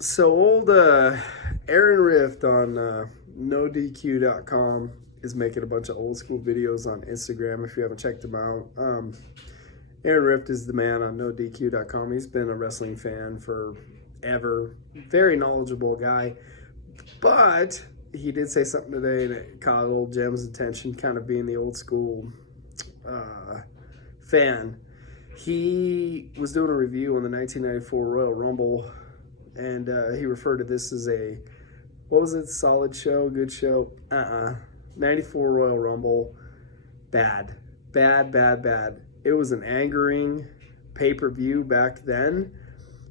So old Aaron Rift on NoDQ.com is making a bunch of old school videos on Instagram if you haven't checked him out. Aaron Rift is the man on NoDQ.com. He's been a wrestling fan forever. Very knowledgeable guy. But he did say something today and it caught old Jem's attention, kind of being the old school fan. He was doing a review on the 1994 Royal Rumble, and he referred to this as a, what was it, solid show, good show? 94 Royal Rumble, bad. Bad, bad, bad. It was an angering pay-per-view back then.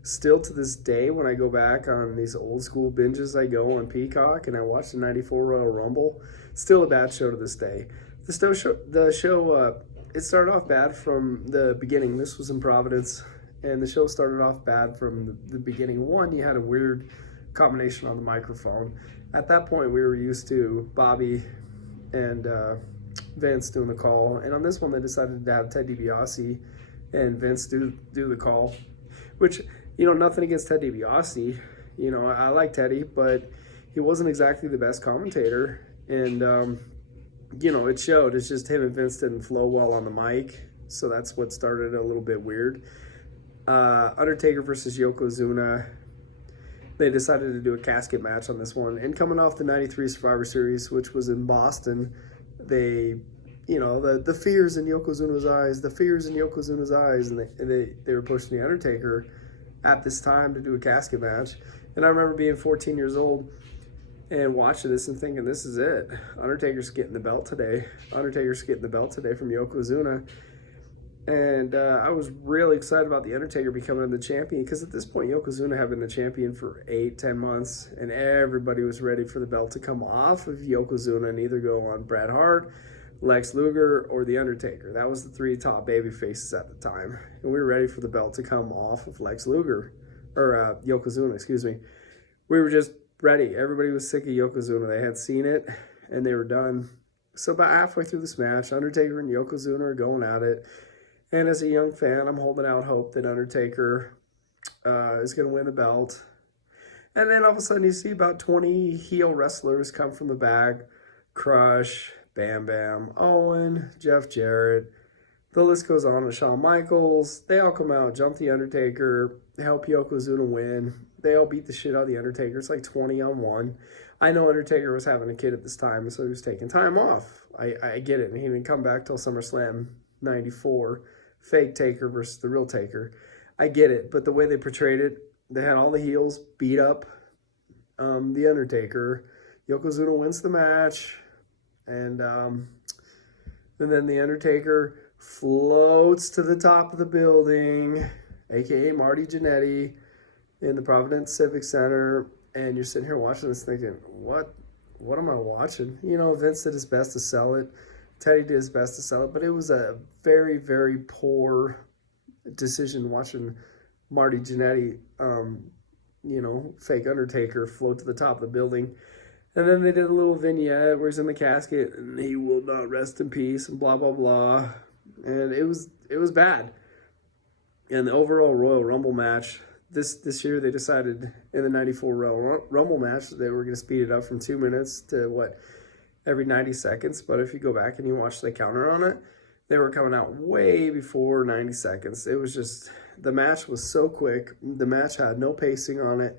Still to this day, when I go back on these old school binges, I go on Peacock and I watch the 94 Royal Rumble. Still a bad show to this day. The show it started off bad from the beginning. This was in Providence, and the show started off bad from the beginning. One, you had a weird combination on the microphone. At that point, we were used to Bobby and Vince doing the call, and on this one, they decided to have Ted DiBiase and Vince do the call, which, nothing against Ted DiBiase. I like Teddy, but he wasn't exactly the best commentator, and it showed. It's just him and Vince didn't flow well on the mic, so that's what started a little bit weird. Undertaker versus Yokozuna. They decided to do a casket match on this one, and coming off the '93 Survivor Series, which was in Boston, they, the fears in Yokozuna's eyes, and they were pushing the Undertaker at this time to do a casket match. And I remember being 14 years old and watching this and thinking, this is it. Undertaker's getting the belt today. Undertaker's getting the belt today from Yokozuna. And I was really excited about the Undertaker becoming the champion, because at this point, Yokozuna had been the champion for 8-10 months, and everybody was ready for the belt to come off of Yokozuna and either go on Bret Hart, Lex Luger, or the Undertaker. That was the three top baby faces at the time, and we were ready for the belt to come off of Lex Luger, or Yokozuna, excuse me. We were just ready. Everybody was sick of Yokozuna. They had seen it, and they were done. So about halfway through this match, Undertaker and Yokozuna are going at it. And as a young fan, I'm holding out hope that Undertaker is going to win the belt. And then all of a sudden, you see about 20 heel wrestlers come from the back. Crush, Bam Bam, Owen, Jeff Jarrett. The list goes on with Shawn Michaels. They all come out, jump the Undertaker, help Yokozuna win. They all beat the shit out of the Undertaker. It's like 20-on-1. I know Undertaker was having a kid at this time, so he was taking time off. I get it. And he didn't come back till SummerSlam 94. Fake Taker versus the real Taker. I get it, but the way they portrayed it, they had all the heels beat up the Undertaker. Yokozuna wins the match, and then the Undertaker floats to the top of the building, aka Marty Jannetty, in the Providence Civic Center, and you're sitting here watching this thinking, what am I watching? Vince did his best to sell it. Teddy did his best to sell it, but it was a very, very poor decision watching Marty Jannetty, fake Undertaker, float to the top of the building. And then they did a little vignette where he's in the casket and he will not rest in peace and blah, blah, blah. And it was bad. And the overall Royal Rumble match, this year they decided in the '94 Royal Rumble match they were going to speed it up from 2 minutes to every 90 seconds. But if you go back and you watch the counter on it, they were coming out way before 90 seconds. It was just, the match was so quick. The match had no pacing on it.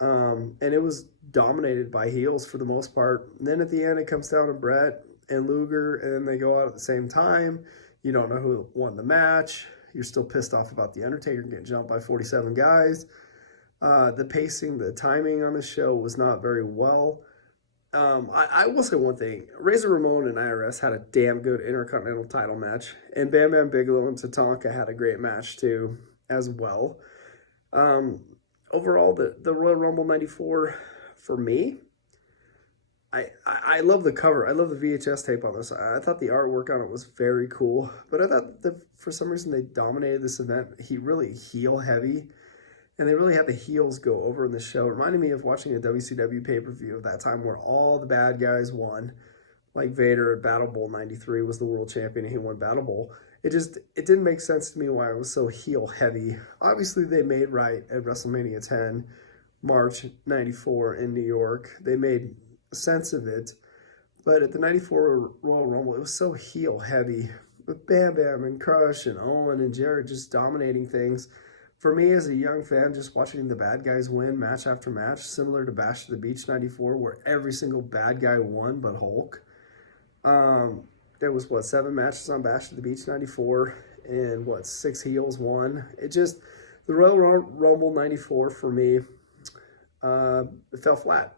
And it was dominated by heels for the most part. And then at the end, it comes down to Bret and Luger, and they go out at the same time. You don't know who won the match. You're still pissed off about the Undertaker getting jumped by 47 guys. The pacing, the timing on the show was not very well. I will say one thing. Razor Ramon and IRS had a damn good Intercontinental title match. And Bam Bam Bigelow and Tatanka had a great match too, as well. Overall, the Royal Rumble '94, for me, I love the cover. I love the VHS tape on this. I thought the artwork on it was very cool. But I thought that for some reason they dominated this event. He really heel heavy. And they really had the heels go over in the show. It reminded me of watching a WCW pay-per-view of that time where all the bad guys won. Like Vader at Battle Bowl '93 was the world champion and he won Battle Bowl. It didn't make sense to me why it was so heel heavy. Obviously they made right at WrestleMania 10 March 94 in New York. They made sense of it. But at the 94 Royal Rumble, it was so heel heavy with Bam Bam and Crush and Owen and Jarrett just dominating things. For me as a young fan, just watching the bad guys win match after match, similar to Bash at the Beach 94, where every single bad guy won but Hulk. There was, 7 matches on Bash at the Beach 94, and 6 heels won. It just, the Royal Rumble 94 for me, it fell flat.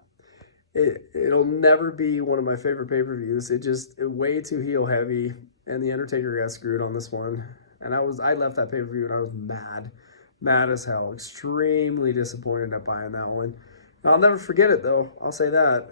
It'll never be one of my favorite pay-per-views. It way too heel heavy, and the Undertaker got screwed on this one. And I left that pay-per-view and I was mad as hell, extremely disappointed at buying that one. I'll never forget it though. I'll say that.